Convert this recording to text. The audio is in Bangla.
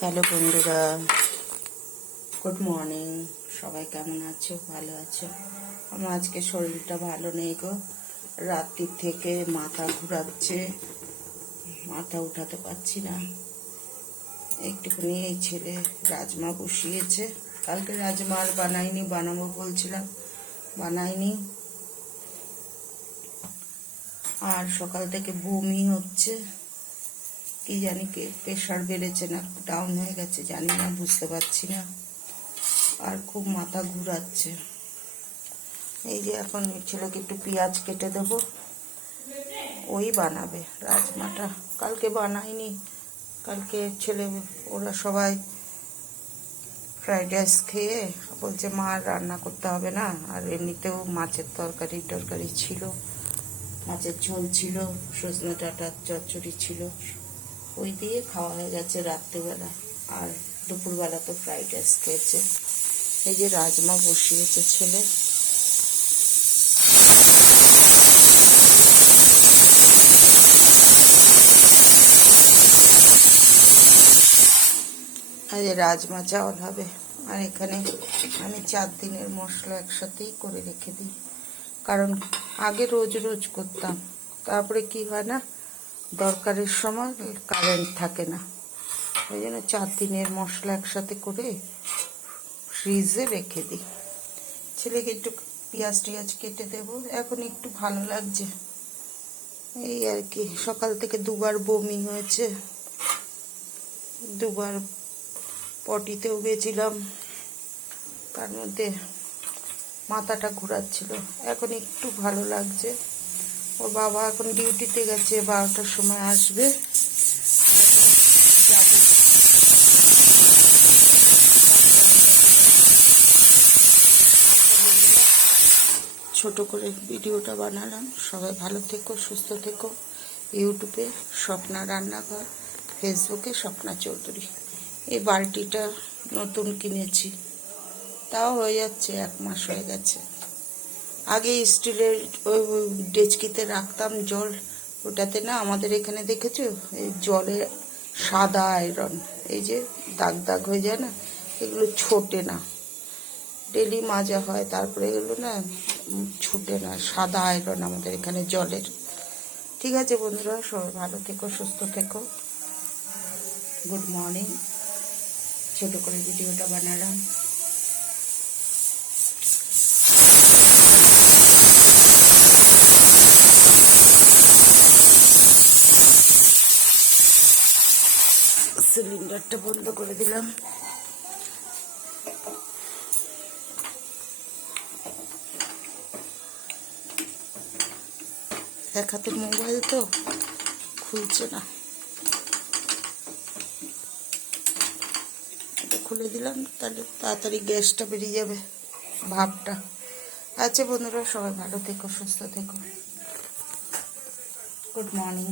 হ্যালো বন্ধুরা, গুড মর্নিং। সবাই কেমন আছো? ভালো আছো? আমার আজকে শরীরটা ভালো নেই গো। রাত্রি থেকে মাথা ঘুরাচ্ছে, মাথা উঠাতে পারছি না। একটুখানি এই ছেলে রাজমা বসিয়েছে, কালকে রাজমা আর বানাইনি, বানাবো বলছিলাম, বানাইনি। আর সকাল থেকে বমি হচ্ছে, কি জানি প্রেশার বেড়েছে না ডাউন হয়ে গেছে জানি না, বুঝতে পারছি না। আর খুব মাথা ঘুরাচ্ছে। এই যে এখন ছেলেকে একটু পেঁয়াজ কেটে দেবো, ওই বানাবে রাজমাটা। কালকে বানাইনি, কালকে ছেলে ওরা সবাই ফ্রাইড রাইস খেয়ে বলছে মা আর রান্না করতে হবে না। আর এমনিতেও মাছের তরকারি ছিল, মাছের ঝোল ছিল, সজনে ডাঁটার চচ্চড়ি ছিল, ওই দিয়ে খাওয়া হয়ে গেছে রাত্রিবেলা। আর দুপুরবেলা তো ফ্রাইড রাইস খেয়েছে। এই যে রাজমা বসিয়েছে ছেলে। আর রাজমা চাওয়াল হবে। আর এখানে আমি 4 দিনের মশলা একসাথেই করে রেখে দিই, কারণ আগে রোজ রোজ করতাম, তারপরে কি হয় না, দরকারের সময় কারেন্ট থাকে না, ওই জন্য 4 দিনের মশলা একসাথে করে ফ্রিজে রেখে দিই। ছেলেকে একটু পেঁয়াজ টিয়াজ কেটে দেবো, এখন একটু ভালো লাগছে এই আর কি। সকাল থেকে 2বার বমি হয়েছে, 2বার পটিতেও গেছিলাম, তার মধ্যে মাথাটা ঘোরাচ্ছিল। এখন একটু ভালো লাগছে। ওর বাবা এখন ডিউটিতে গেছে, 12টার সময় আসবে। ছোট করে ভিডিওটা বানালাম। সবাই ভালো থেকো, সুস্থ থেকো। ইউটিউবে স্বপ্না রান্নাঘর, ফেসবুকে স্বপ্না চৌধুরী। এই বালতিটা নতুন কিনেছি, তাও হয়ে যাচ্ছে 1 মাস হয়ে গেছে। আগে স্টিলের ওই ডেচকিতে রাখতাম জল, ওটাতে না আমাদের এখানে দেখেছো এই জলে সাদা আয়রন, এই যে দাগ দাগ হয়ে যায় না, এগুলো ছোটে না, ডেলি মাজা হয়, তারপরে এগুলো না ছুটে না, সাদা আয়রন আমাদের এখানে জলের। ঠিক আছে বন্ধুরা, সবাই ভালো থেকো, সুস্থ থেকো। Good morning. ছোট করে ভিডিওটা বানালাম। সিলিন্ডারটা বন্ধ করে দিলাম। এক হাতে মোবাইল তো খুলছে না, এটা খুলে দিলাম, তাহলে তাড়াতাড়ি গ্যাসটা বেরিয়ে যাবে, ভাপটা। আচ্ছা বন্ধুরা, সবাই ভালো থেকো, সুস্থ থেকো। Good morning.